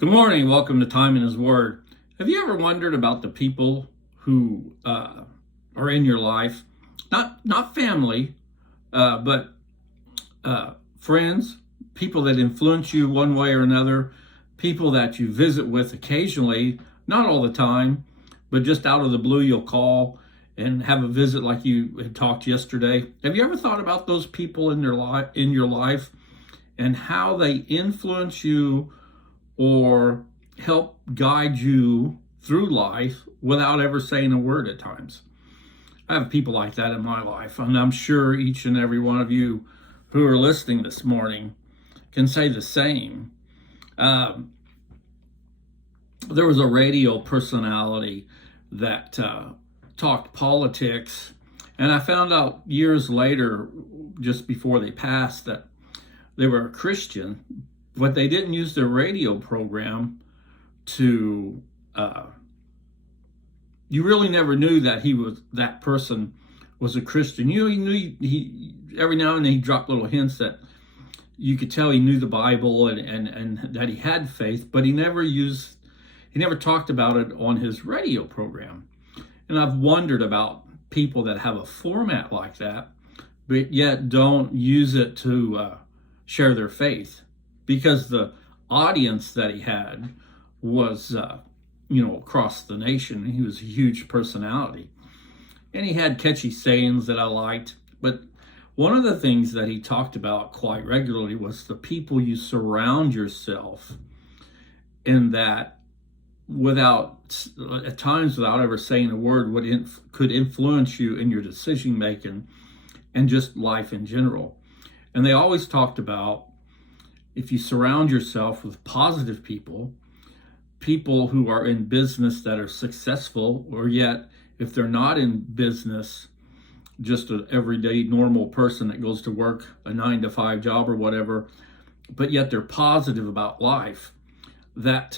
Good morning. Welcome to Time in His Word. Have you ever wondered about the people who are in your life? Not family, but friends, people that influence you one way or another, people that you visit with occasionally, not all the time, but just out of the blue you'll call and have a visit like you had talked yesterday. Have you ever thought about those people in your life and how they influence you or help guide you through life without ever saying a word at times? I have people like that in my life, and I'm sure each and every one of you who are listening this morning can say the same. There was a radio personality that talked politics, and I found out years later, just before they passed, that they were a Christian, but they didn't use their radio program to you really never knew that person was a Christian. You knew he every now and then he dropped little hints that you could tell he knew the Bible and that he had faith, but he never talked about it on his radio program. And I've wondered about people that have a format like that, but yet don't use it to share their faith, because the audience that he had was, across the nation. He was a huge personality, and he had catchy sayings that I liked. But one of the things that he talked about quite regularly was the people you surround yourself, in that at times without ever saying a word, could influence you in your decision making and just life in general. And they always talked about, if you surround yourself with positive people who are in business that are successful, or yet if they're not in business, just an everyday normal person that goes to work a 9-to-5 job or whatever, but yet they're positive about life, that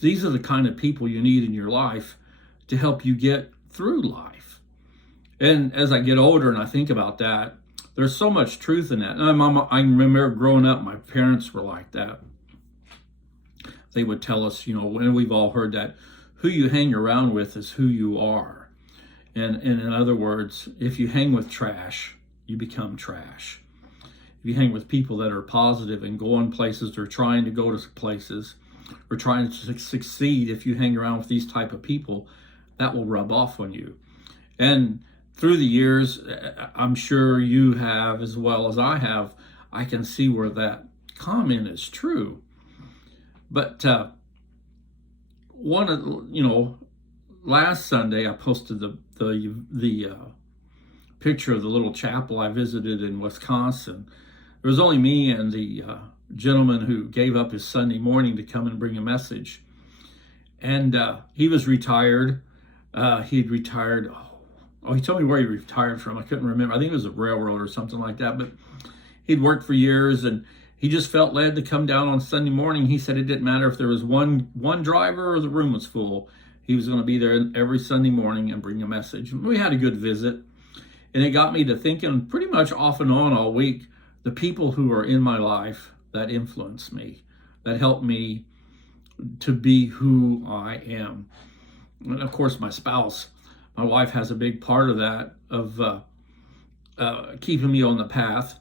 these are the kind of people you need in your life to help you get through life. And as I get older and I think about that, there's so much truth in that. And I remember growing up, my parents were like that. They would tell us, and we've all heard that, who you hang around with is who you are. And in other words, if you hang with trash, you become trash. If you hang with people that are positive and go on places or trying to go to places or trying to succeed, if you hang around with these type of people, that will rub off on you. And through the years, I'm sure you have as well as I have, I can see where that comment is true. But last Sunday I posted the picture of the little chapel I visited in Wisconsin. There was only me and the gentleman who gave up his Sunday morning to come and bring a message. And he was retired. He'd retired. He told me where he retired from. I couldn't remember. I think it was a railroad or something like that. But he'd worked for years, and he just felt led to come down on Sunday morning. He said it didn't matter if there was one driver or the room was full. He was going to be there every Sunday morning and bring a message. We had a good visit, and it got me to thinking pretty much off and on all week, the people who are in my life that influence me, that help me to be who I am. And of course, my spouse. My wife has a big part of that, of keeping me on the path,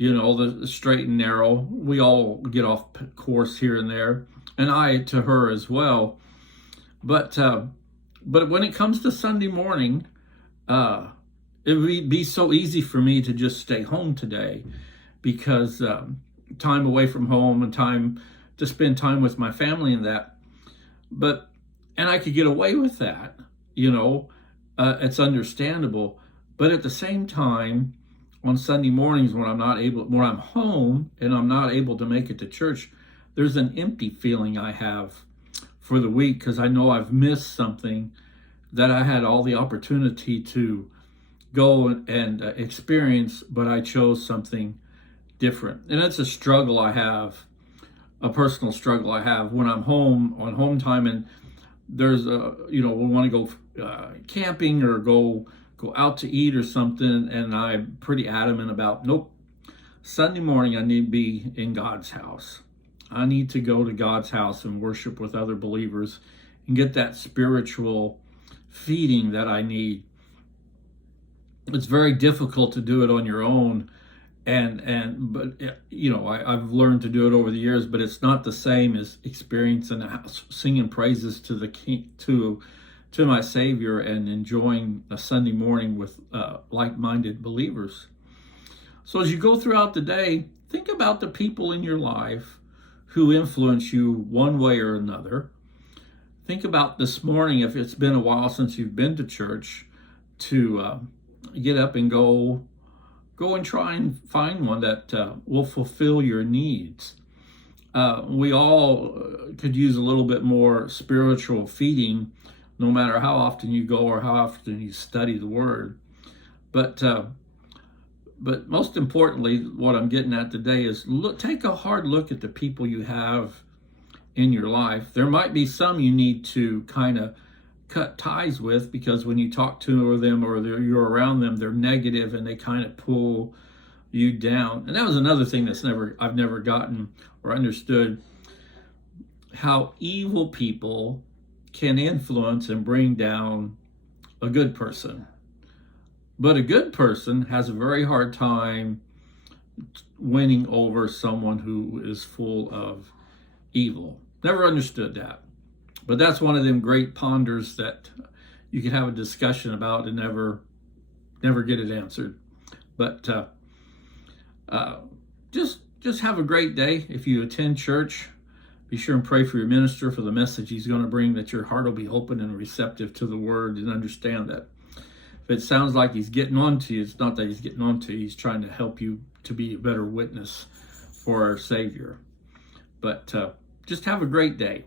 the straight and narrow. We all get off course here and there, and I to her as well. But when it comes to Sunday morning, it would be so easy for me to just stay home today, because time away from home and time to spend time with my family and that. And I could get away with that, it's understandable. But at the same time, on Sunday mornings when I'm home and I'm not able to make it to church, there's an empty feeling I have for the week, because I know I've missed something that I had all the opportunity to go and experience, but I chose something different. And it's a struggle I have, a personal struggle I have when I'm home on home time, and there's we want to go camping or go out to eat or something, and I'm pretty adamant about, nope, Sunday morning I need to be in God's house. I need to go to God's house and worship with other believers and get that spiritual feeding that I need. It's very difficult to do it on your own, but I've learned to do it over the years, but it's not the same as experiencing the house, singing praises to the King, to my Savior, and enjoying a Sunday morning with like-minded believers. So as you go throughout the day, think about the people in your life who influence you one way or another. Think about this morning, if it's been a while since you've been to church, to get up and go and try and find one that will fulfill your needs. We all could use a little bit more spiritual feeding, no matter how often you go or how often you study the Word. But most importantly, what I'm getting at today is take a hard look at the people you have in your life. There might be some you need to kind of cut ties with, because when you talk to them or you're around them, they're negative and they kind of pull you down. And that was another thing I've never gotten or understood, how evil people can influence and bring down a good person. But a good person has a very hard time winning over someone who is full of evil. Never understood that. But that's one of them great ponders that you can have a discussion about and never get it answered. But just have a great day. If you attend church, be sure and pray for your minister, for the message he's going to bring, that your heart will be open and receptive to the Word, and understand that if it sounds like he's getting on to you, it's not that he's getting on to you. He's trying to help you to be a better witness for our Savior. But just have a great day.